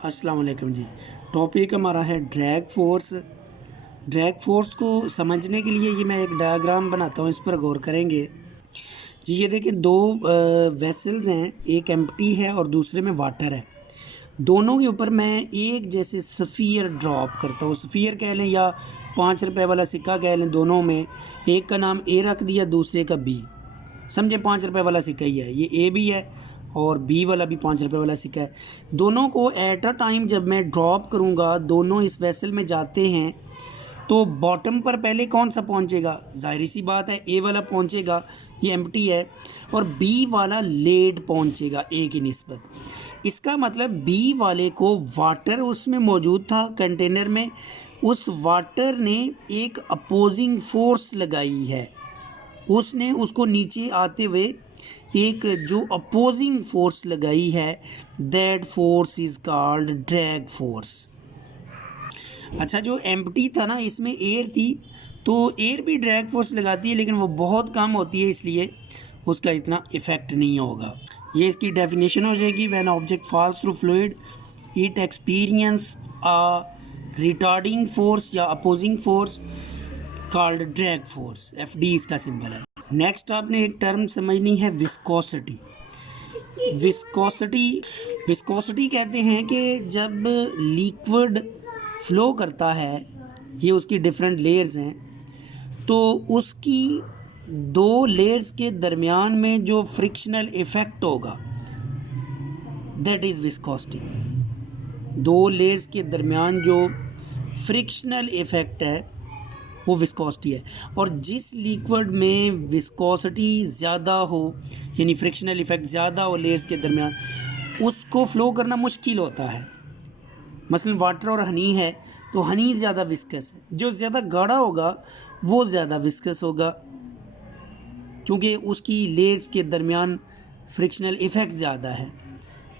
अस्सलाम वालेकुम जी। टॉपिक हमारा है ड्रैग फोर्स। ड्रैग फोर्स को समझने के लिए ये मैं एक डायग्राम बनाता हूँ, इस पर गौर करेंगे जी। ये देखिए दो वेसल्स हैं, एक एम्प्टी है और दूसरे में वाटर है। दोनों के ऊपर मैं एक जैसे सफ़ियर ड्रॉप करता हूँ, सफ़ियर कह लें या 5 रुपए वाला सिक्का कह लें। दोनों में एक का नाम ए रख दिया, दूसरे का बी। समझे 5 रुपए वाला सिक्का ही है, ये ए भी है और बी वाला भी 5 रुपए वाला सिक्का है। दोनों को एट अ टाइम जब मैं ड्रॉप करूँगा, दोनों इस वेसल में जाते हैं तो बॉटम पर पहले कौन सा पहुँचेगा? ज़ाहिर सी बात है ए वाला पहुँचेगा, ये एम्प्टी है, और बी वाला लेड पहुँचेगा ए की निस्बत। इसका मतलब बी वाले को वाटर उसमें मौजूद था कंटेनर में, उस वाटर ने एक अपोजिंग फोर्स लगाई है, उसने उसको नीचे आते हुए एक जो अपोजिंग फोर्स लगाई है, that force is called drag force. अच्छा, जो एम्प्टी था ना, इसमें एयर थी, तो एयर भी ड्रैग फोर्स लगाती है, लेकिन वो बहुत कम होती है, इसलिए उसका इतना इफ़ेक्ट नहीं होगा। ये इसकी डेफिनेशन हो जाएगी। When object falls through fluid it experience a retarding force या opposing force called drag force. FD इसका सिंबल है। नेक्स्ट आपने एक टर्म समझनी है, विस्कोसिटी। विस्कोसिटी विस्कोसिटी कहते हैं कि जब लिक्विड फ्लो करता है, ये उसकी डिफरेंट लेयर्स हैं, तो उसकी दो लेयर्स के दरमियान में जो फ्रिक्शनल इफ़ेक्ट होगा, दैट इज़ विस्कोसिटी। दो लेयर्स के दरमियान जो फ्रिक्शनल इफ़ेक्ट है वो विस्कोसिटी है। और जिस लिक्विड में विस्कोसिटी ज़्यादा हो, यानी फ्रिक्शनल इफ़ेक्ट ज़्यादा हो लेयर्स के दरमियान, उसको फ़्लो करना मुश्किल होता है। मसलन वाटर और हनी है, तो हनी ज़्यादा विस्कस है, जो ज़्यादा गाढ़ा होगा वो ज़्यादा विस्कस होगा, क्योंकि उसकी लेयर्स के दरमियान फ्रिक्शनल इफ़ेक्ट ज़्यादा है।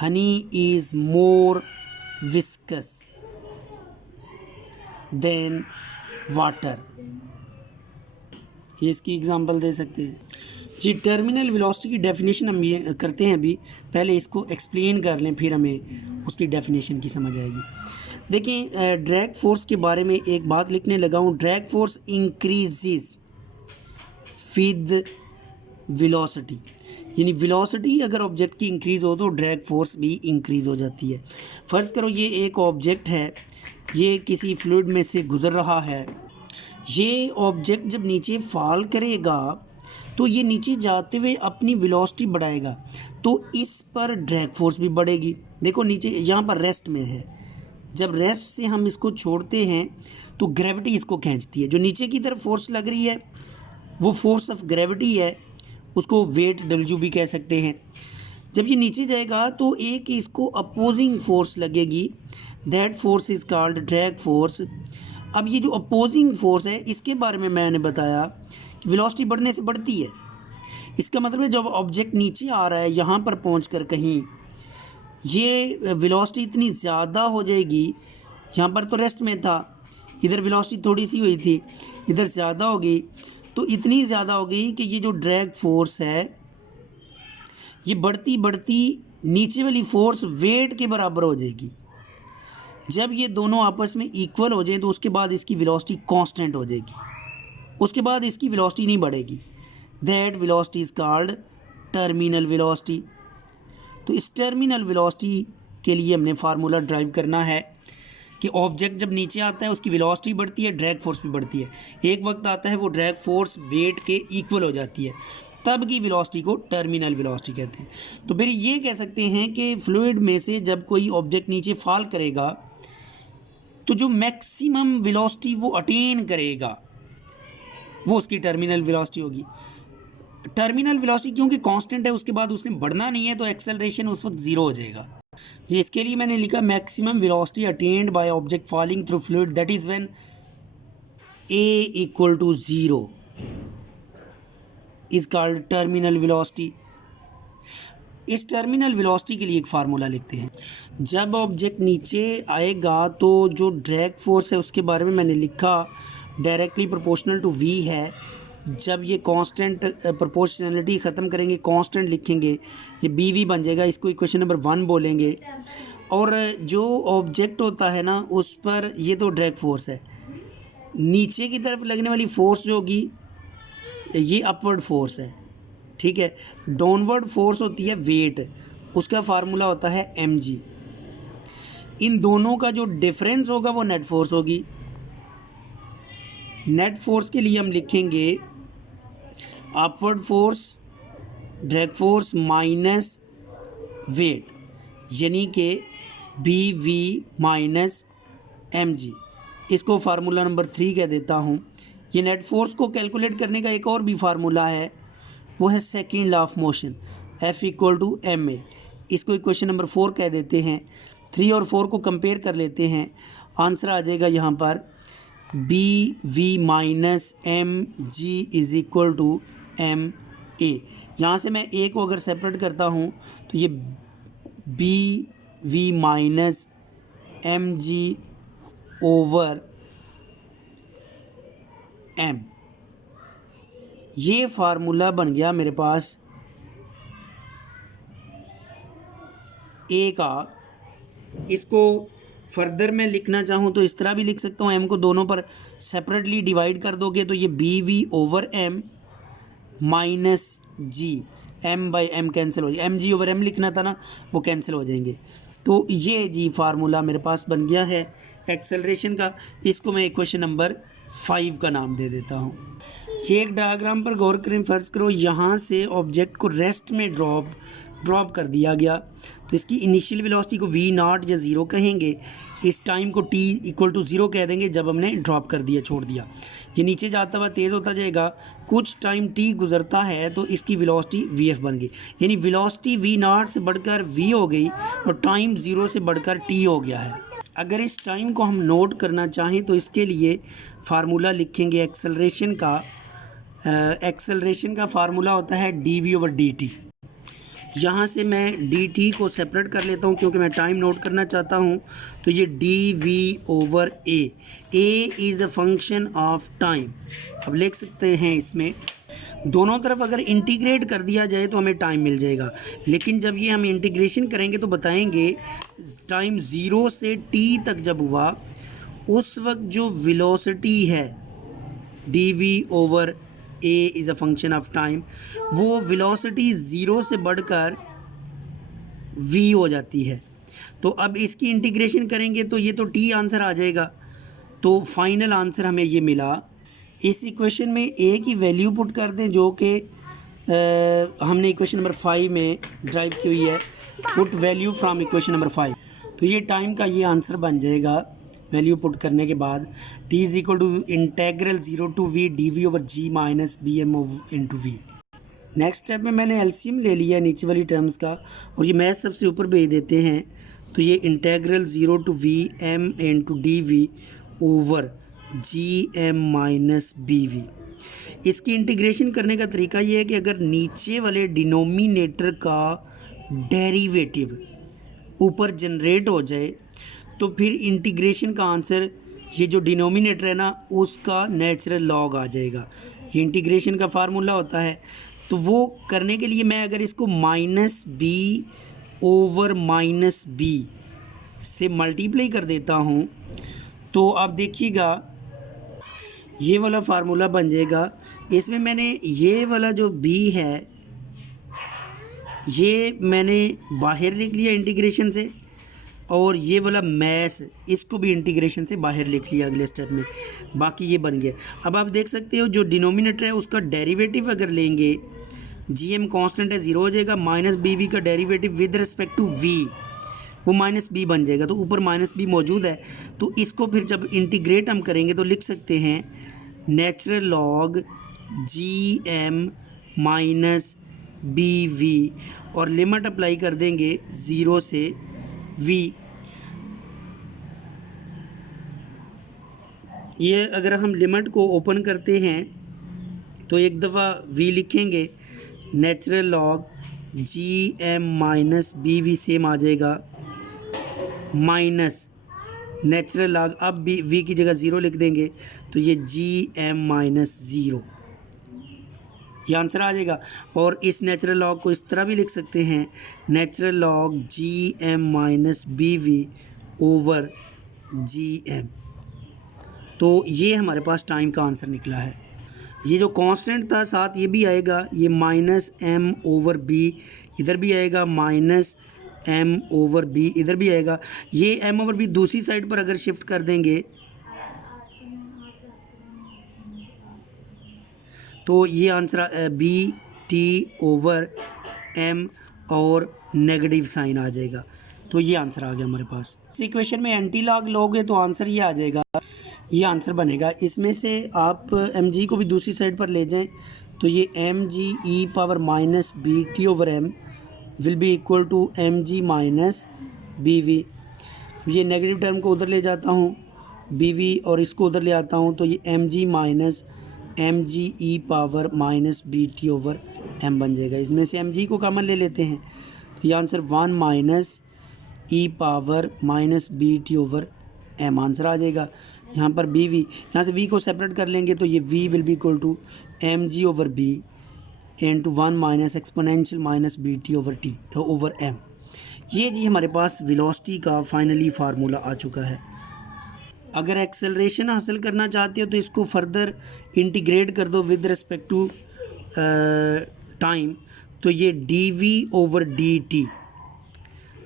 Honey is more viscous than water. ये इसकी एग्जांपल दे सकते हैं जी। टर्मिनल वेलोसिटी की डेफिनेशन हम ये करते हैं अभी, पहले इसको एक्सप्लेन कर लें, फिर हमें उसकी डेफिनेशन की समझ आएगी। देखिए, ड्रैग फोर्स के बारे में एक बात लिखने लगा हूँ। Drag force increases with velocity, यानी वेलोसिटी अगर ऑब्जेक्ट की इंक्रीज़ हो तो ड्रैग फोर्स भी इंक्रीज़ हो जाती है। फ़र्ज़ करो ये एक ऑब्जेक्ट है, ये किसी फ्लूइड में से गुज़र रहा है। ये ऑब्जेक्ट जब नीचे फॉल करेगा तो ये नीचे जाते हुए अपनी वेलोसिटी बढ़ाएगा, तो इस पर ड्रैग फोर्स भी बढ़ेगी। देखो नीचे यहाँ पर रेस्ट में है, जब रेस्ट से हम इसको छोड़ते हैं तो ग्रेविटी इसको खींचती है। जो नीचे की तरफ फोर्स लग रही है वो फोर्स ऑफ ग्रेविटी है, उसको वेट W भी कह सकते हैं। जब ये नीचे जाएगा तो एक इसको अपोजिंग फोर्स लगेगी, that force is called drag force. अब ये जो अपोजिंग फोर्स है, इसके बारे में मैंने बताया कि वेलोसिटी बढ़ने से बढ़ती है। इसका मतलब है जब ऑब्जेक्ट नीचे आ रहा है, यहाँ पर पहुँच कर कहीं, ये वेलोसिटी इतनी ज़्यादा हो जाएगी, यहाँ पर तो रेस्ट में था, इधर वेलोसिटी थोड़ी सी हुई थी, इधर ज़्यादा होगी, तो इतनी ज़्यादा हो गई कि ये जो ड्रैग फोर्स है ये बढ़ती बढ़ती नीचे वाली फोर्स वेट के बराबर हो जाएगी। जब ये दोनों आपस में इक्वल हो जाएं तो उसके बाद इसकी वेलोसिटी कांस्टेंट हो जाएगी, उसके बाद इसकी वेलोसिटी नहीं बढ़ेगी। That velocity is called terminal velocity. तो इस टर्मिनल वेलोसिटी के लिए हमने फार्मूला ड्राइव करना है कि ऑब्जेक्ट जब नीचे आता है उसकी वेलोसिटी बढ़ती है, ड्रैग फोर्स भी बढ़ती है। एक वक्त आता है वो ड्रैग फोर्स वेट के इक्वल हो जाती है, तब की वेलोसिटी को टर्मिनल वेलोसिटी कहते हैं। तो फिर ये कह सकते हैं कि फ्लूइड में से जब कोई ऑब्जेक्ट नीचे फॉल करेगा तो जो मैक्सिमम वेलोसिटी वो अटेन करेगा वो उसकी टर्मिनल वेलोसिटी होगी। टर्मिनल वेलोसिटी क्योंकि कांस्टेंट है, उसके बाद उसने बढ़ना नहीं है, तो एक्सेलरेशन उस वक्त ज़ीरो हो जाएगा जी। इसके लिए मैंने लिखा maximum velocity attained by object falling through fluid, that is when A equal to 0 is called terminal velocity. इस टर्मिनल वेलोसिटी के लिए एक फार्मूला लिखते हैं। जब ऑब्जेक्ट नीचे आएगा तो जो ड्रैग फोर्स है उसके बारे में मैंने लिखा डायरेक्टली प्रोपोर्शनल टू V है। जब ये कांस्टेंट प्रोपोर्शनलिटी ख़त्म करेंगे, कांस्टेंट लिखेंगे, ये BV बन जाएगा, इसको इक्वेशन नंबर 1 बोलेंगे। और जो ऑब्जेक्ट होता है ना उस पर, ये तो ड्रैग फोर्स है, नीचे की तरफ लगने वाली फोर्स जो होगी ये अपवर्ड फोर्स है, ठीक है। डाउनवर्ड फोर्स होती है वेट, उसका फार्मूला होता है mg। इन दोनों का जो डिफरेंस होगा वो नेट फोर्स होगी। नेट फोर्स के लिए हम लिखेंगे upward force drag force minus weight, यानी कि B V minus M G. इसको फार्मूला नंबर 3 कह देता हूँ। ये नेट फोर्स को कैलकुलेट करने का एक और भी फार्मूला है, वो है second law of motion, F equal to M A. इसको इक्वेशन नंबर 4 कह देते हैं। 3 और 4 को कंपेयर कर लेते हैं, आंसर आ जाएगा यहाँ पर B V minus M G is equal to M A. यहाँ से मैं ए को अगर सेपरेट करता हूँ तो ये B V minus M G over M, ये फार्मूला बन गया मेरे पास ए का। इसको फर्दर मैं लिखना चाहूँ तो इस तरह भी लिख सकता हूँ, एम को दोनों पर सेपरेटली डिवाइड कर दोगे तो ये B V over M minus G, M by M cancel हो जाए, एम जी ओवर एम लिखना था ना, वो कैंसिल हो जाएंगे। तो ये जी फार्मूला मेरे पास बन गया है एक्सेलरेशन का। इसको मैं इक्वेशन नंबर 5 का नाम दे देता हूँ। ये एक डायग्राम पर गौर करें, फ़र्ज़ करो यहाँ से ऑब्जेक्ट को रेस्ट में ड्रॉप कर दिया गया, तो इसकी इनिशियल वेलोसिटी को वी नॉट या ज़ीरो कहेंगे, इस टाइम को टी इक्वल टू ज़ीरो कह देंगे जब हमने ड्रॉप कर दिया, छोड़ दिया। ये नीचे जाता हुआ तेज़ होता जाएगा, कुछ टाइम टी गुजरता है तो इसकी वेलोसिटी वी एफ बन गई, यानी वेलोसिटी वी नॉट से बढ़कर वी हो गई और टाइम ज़ीरो से बढ़कर टी हो गया है। अगर इस टाइम को हम नोट करना चाहें तो इसके लिए फार्मूला लिखेंगे एक्सेलरेशन का। एक्सेलरेशन का फार्मूला होता है D V over D T. यहाँ से मैं डी टी को सेपरेट कर लेता हूँ क्योंकि मैं टाइम नोट करना चाहता हूँ। तो ये D V over A is a function of time. अब लिख सकते हैं इसमें दोनों तरफ अगर इंटीग्रेट कर दिया जाए तो हमें टाइम मिल जाएगा, लेकिन जब ये हम इंटीग्रेशन करेंगे तो बताएंगे टाइम ज़ीरो से टी तक जब हुआ उस वक्त जो वेलोसिटी है D V over A is a function of time, वो वेलोसिटी ज़ीरो से बढ़कर वी हो जाती है। तो अब इसकी इंटीग्रेशन करेंगे तो ये तो टी आंसर आ जाएगा। तो फाइनल आंसर हमें ये मिला। इस इक्वेशन में ए की वैल्यू पुट कर दें जो कि हमने इक्वेशन नंबर 5 में ड्राइव की हुई है, put value from equation number 5। तो ये टाइम का ये आंसर बन जाएगा वैल्यू पुट करने के बाद, T is equal to integral 0 to V D V over G minus B M into V. Next step में मैंने एलसीएम ले लिया नीचे वाली टर्म्स का और ये मैथ सबसे ऊपर भेज देते हैं। तो ये integral 0 to V M into D V over G M minus B V. इसकी इंटीग्रेशन करने का तरीका ये है कि अगर नीचे वाले डिनोमिनेटर का डेरिवेटिव ऊपर जनरेट हो जाए तो फिर इंटीग्रेशन का आंसर ये जो डिनोमिनेटर है ना उसका नेचुरल लॉग आ जाएगा। ये इंटीग्रेशन का फार्मूला होता है। तो वो करने के लिए मैं अगर इसको minus B over minus B से मल्टीप्लाई कर देता हूँ तो आप देखिएगा ये वाला फार्मूला बन जाएगा। इसमें मैंने ये वाला जो b है ये मैंने बाहर लिख लिया इंटीग्रेशन से, और ये वाला मैस इसको भी इंटीग्रेशन से बाहर लिख लिया अगले स्टेप में, बाकी ये बन गया। अब आप देख सकते हो जो डिनोमिनेटर है उसका डेरिवेटिव अगर लेंगे, जी एम कॉन्स्टेंट है, ज़ीरो हो जाएगा, माइनस बी वी का derivative with respect to V वो माइनस बी बन जाएगा। तो ऊपर माइनस बी मौजूद है, तो इसको फिर जब इंटीग्रेट हम करेंगे तो लिख सकते हैं natural log G M minus B V, और लिमिट अप्लाई कर देंगे 0 से v। ये अगर हम लिमिट को ओपन करते हैं तो एक दफ़ा v लिखेंगे, natural log G M minus B v same आ जाएगा, माइनस नेचुरल लॉग, अब v की जगह 0 लिख देंगे तो ये जी एम माइनस 0, ये आंसर आ जाएगा। और इस नेचुरल लॉग को इस तरह भी लिख सकते हैं, natural log G M minus B V over G M. तो ये हमारे पास टाइम का आंसर निकला है। ये जो कांस्टेंट था साथ ये भी आएगा, ये माइनस एम ओवर बी इधर भी आएगा, माइनस एम ओवर बी इधर भी आएगा। ये एम ओवर बी दूसरी साइड पर अगर शिफ्ट कर देंगे तो ये answer B T over M और नेगेटिव साइन आ जाएगा। तो ये आंसर आ गया हमारे पास। इस इक्वेशन में एंटी लॉग लोगे तो आंसर ये आ जाएगा, ये आंसर बनेगा। इसमें से आप एम जी को भी दूसरी साइड पर ले जाएं तो ये M G E power minus B T over M will be equal to M ji minus B V. ये नेगेटिव टर्म को उधर ले जाता हूँ बी वी और इसको उधर ले आता हूँ तो ये M G minus M G ई power minus B T over m बन जाएगा। इसमें से एम जी को कॉमन ले लेते हैं तो ये आंसर 1 माइनस ई power minus B T over m answer आ जाएगा। यहाँ पर बी वी, यहाँ से वी को सेपरेट कर लेंगे तो ये V will be equal to M ji over B into 1 minus exponential minus B T over T over M. ये जी हमारे पास वेलोसिटी का फाइनली फार्मूला आ चुका है। अगर एक्सेलरेशन हासिल करना चाहते हो तो इसको फर्दर इंटीग्रेट कर दो विद रिस्पेक्ट टू टाइम, तो ये D V over D T,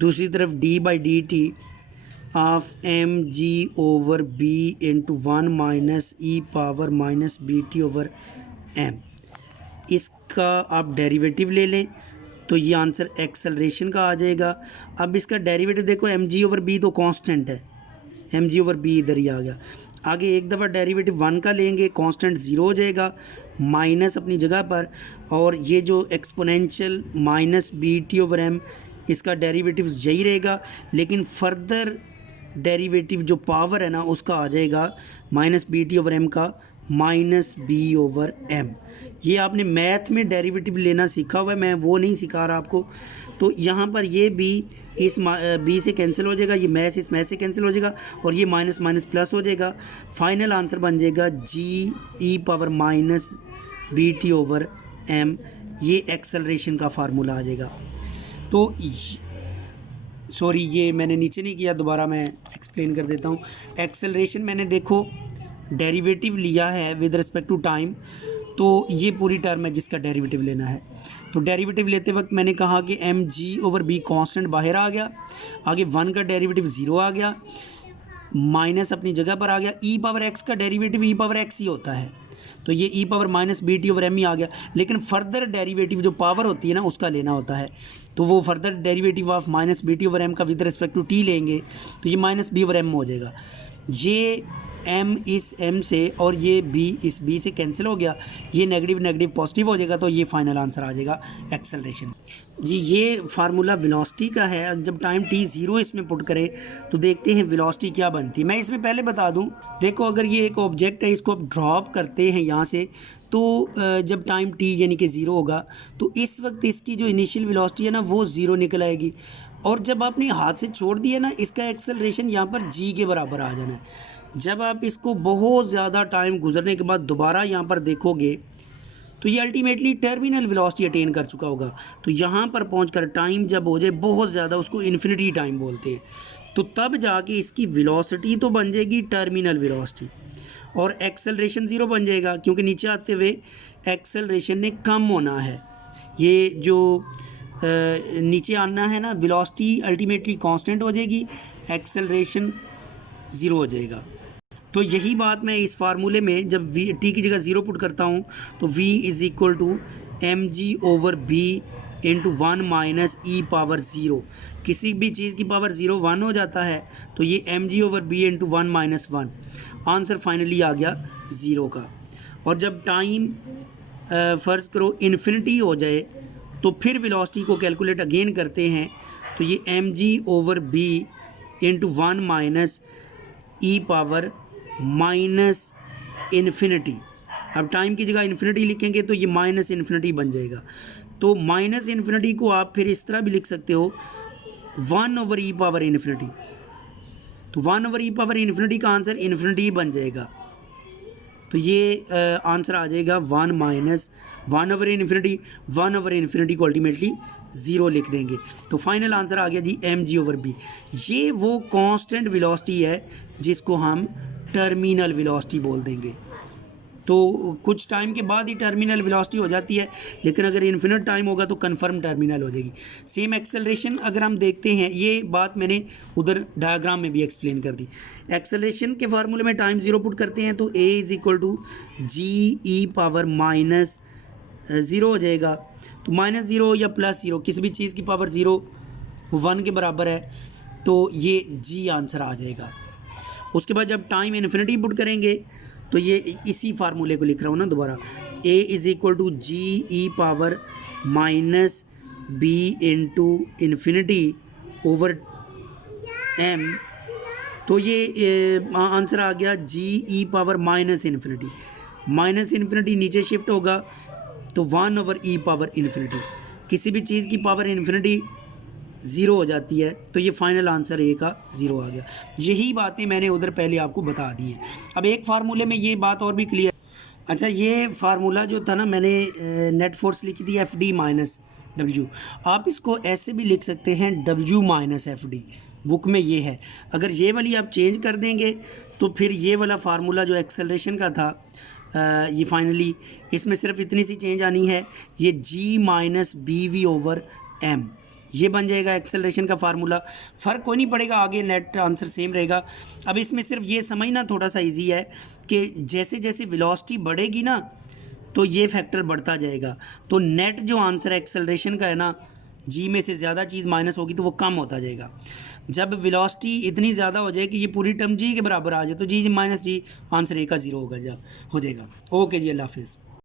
दूसरी तरफ D by D T of M ji over B into 1 minus E power minus B T over M. इसका आप डेरिवेटिव ले लें तो ये आंसर एक्सेलरेशन का आ जाएगा। अब इसका डेरिवेटिव देखो, एम जी ओवर बी तो कांस्टेंट है, एम जी ओवर बी इधर ही आ गया। आगे एक दफ़ा डेरिवेटिव 1 का लेंगे, कांस्टेंट 0 हो जाएगा, माइनस अपनी जगह पर, और ये जो exponential minus B T over M इसका डेरिवेटिव यही रहेगा, लेकिन फर्दर डेरिवेटिव जो पावर है ना उसका आ जाएगा minus B T over M का माइनस बी ओवर एम। ये आपने मैथ में डेरिवेटिव लेना सीखा हुआ है, मैं वो नहीं सिखा रहा आपको। तो यहाँ पर ये बी इस बी से कैंसिल हो जाएगा, ये मैथ इस मैथ से कैंसिल हो जाएगा और ये माइनस माइनस प्लस हो जाएगा। फाइनल आंसर बन जाएगा जी ई power minus B T over M. ये एक्सेलरेशन का फार्मूला आ जाएगा। तो सॉरी, ये मैंने नीचे नहीं किया, दोबारा मैं एक्सप्लेन कर देता हूँ। एक्सेलरेशन मैंने देखो डेरिवेटिव लिया है विद रिस्पेक्ट टू टाइम, तो ये पूरी टर्म है जिसका डेरिवेटिव लेना है। तो डेरिवेटिव लेते वक्त मैंने कहा कि एम जी ओवर बी कॉन्स्टेंट बाहर आ गया, आगे 1 का डेरिवेटिव 0 आ गया, माइनस अपनी जगह पर आ गया, ई पावर एक्स का डेरिवेटिव ई पावर एक्स ही होता है, तो ये e power minus B T over m ही आ गया। लेकिन फर्दर डेरिवेटिव जो पावर होती है ना उसका लेना होता है, तो वो further derivative of minus B T over M का विद रिस्पेक्ट टू टी लेंगे तो ये माइनस बी ओवर एम हो जाएगा। ये m इस m से और ये b इस b से कैंसिल हो गया, ये नेगेटिव नेगेटिव पॉजिटिव हो जाएगा, तो ये फाइनल आंसर आ जाएगा एक्सेलरेशन। जी ये फार्मूला वेलोसिटी का है। जब टाइम t 0 इसमें पुट करें तो देखते हैं वेलोसिटी क्या बनती है। मैं इसमें पहले बता दूं, देखो अगर ये एक ऑब्जेक्ट है, इसको आप ड्रॉप करते हैं यहाँ से, तो जब टाइम t यानी कि 0 होगा तो इस वक्त इसकी जो इनिशियल वेलोसिटी है ना वो 0 निकल आएगी, और जब आपने हाथ से छोड़ दिया ना इसका एक्सेलरेशन यहाँ पर g के बराबर आ जाना है। जब आप इसको बहुत ज़्यादा टाइम गुजरने के बाद दोबारा यहाँ पर देखोगे तो ये अल्टीमेटली टर्मिनल वेलोसिटी अटेन कर चुका होगा। तो यहाँ पर पहुँचकर टाइम जब हो जाए बहुत ज़्यादा, उसको इन्फिनिटी टाइम बोलते हैं, तो तब जाके इसकी वेलोसिटी तो बन जाएगी टर्मिनल वेलोसिटी और एक्सेलरेशन 0 बन जाएगा, क्योंकि नीचे आते हुए एक्सेलरेशन ने कम होना है। ये जो नीचे आना है ना, वेलोसिटी अल्टीमेटली कांस्टेंट हो जाएगी, एक्सेलरेशन 0 हो जाएगा। तो यही बात मैं इस फार्मूले में जब वी टी की जगह 0 पुट करता हूँ तो v is equal to M ji over B into 1 minus E power 0। किसी भी चीज़ की पावर 0 1 हो जाता है, तो ये M G over B into 1 minus 1, answer finally आ गया 0 का। और जब टाइम फ़र्ज़ करो इन्फिनिटी हो जाए तो फिर वेलोसिटी को कैलकुलेट अगेन करते हैं, तो ये M G over B into 1 minus ई पावर माइनस इन्फिनिटी। अब टाइम की जगह इन्फिनिटी लिखेंगे तो ये माइनस इन्फिनिटी बन जाएगा। तो माइनस इन्फिनिटी को आप फिर इस तरह भी लिख सकते हो 1 ओवर ई पावर इन्फिनिटी, तो 1 ओवर ई पावर इन्फिनिटी का आंसर इन्फिनिटी बन जाएगा। तो ये आंसर आ जाएगा 1 माइनस 1/∞ को अल्टीमेटली ज़ीरो लिख देंगे। तो फाइनल आंसर आ गया जी mg/b। ये वो कांस्टेंट वेलोसिटी है जिसको हम टर्मिनल वेलोसिटी बोल देंगे। तो कुछ टाइम के बाद ही टर्मिनल वेलोसिटी हो जाती है, लेकिन अगर इन्फिनिट टाइम होगा तो कंफर्म टर्मिनल हो जाएगी। सेम एक्सेलरेशन अगर हम देखते हैं, ये बात मैंने उधर डायग्राम में भी एक्सप्लेन कर दी। एक्सेलरेशन के फार्मूले में टाइम ज़ीरो पुट करते हैं तो a = g⁻⁻0 हो जाएगा। तो -0 या +0 किसी भी चीज़ की पावर 0 1 के बराबर है, तो ये g आंसर आ जाएगा। उसके बाद जब टाइम इन्फिनिटी पुट करेंगे तो ये इसी फार्मूले को लिख रहा हूँ ना दोबारा, a = g⁻∞/m। तो ये आंसर आ गया g⁻∞। -∞ नीचे शिफ्ट होगा तो 1/e⁻∞। किसी भी चीज़ की पावर इन्फिनिटी 0 हो जाती है, तो ये फाइनल आंसर a का 0 आ गया। यही बातें मैंने उधर पहले आपको बता दी हैं। अब एक फार्मूले में ये बात और भी क्लियर। अच्छा, ये फार्मूला जो था ना, मैंने नेट फोर्स लिखी थी FD - W। आप इसको ऐसे भी लिख सकते हैं W - FD, बुक में ये है। अगर ये वाली आप चेंज कर देंगे तो फिर ये वाला फार्मूला जो एक्सेलरेशन का था, ये फाइनली इसमें सिर्फ इतनी सी चेंज आनी है, ये g-bv/m ये बन जाएगा एक्सेलरेशन का फार्मूला। फ़र्क कोई नहीं पड़ेगा, आगे नेट आंसर सेम रहेगा। अब इसमें सिर्फ ये समझना थोड़ा सा इजी है कि जैसे जैसे वेलोसिटी बढ़ेगी ना, तो ये फैक्टर बढ़ता जाएगा। तो नेट जो आंसर एक्सेलरेशन का है ना, जी में से ज़्यादा चीज़ माइनस होगी तो वो कम होता जाएगा। जब वेलोसिटी इतनी ज़्यादा हो जाए कि ये पूरी टर्म जी के बराबर आ जाए, तो जी -g आंसर a का 0 हो जाएगा। ओके जी, अल्लाह हाफिज़।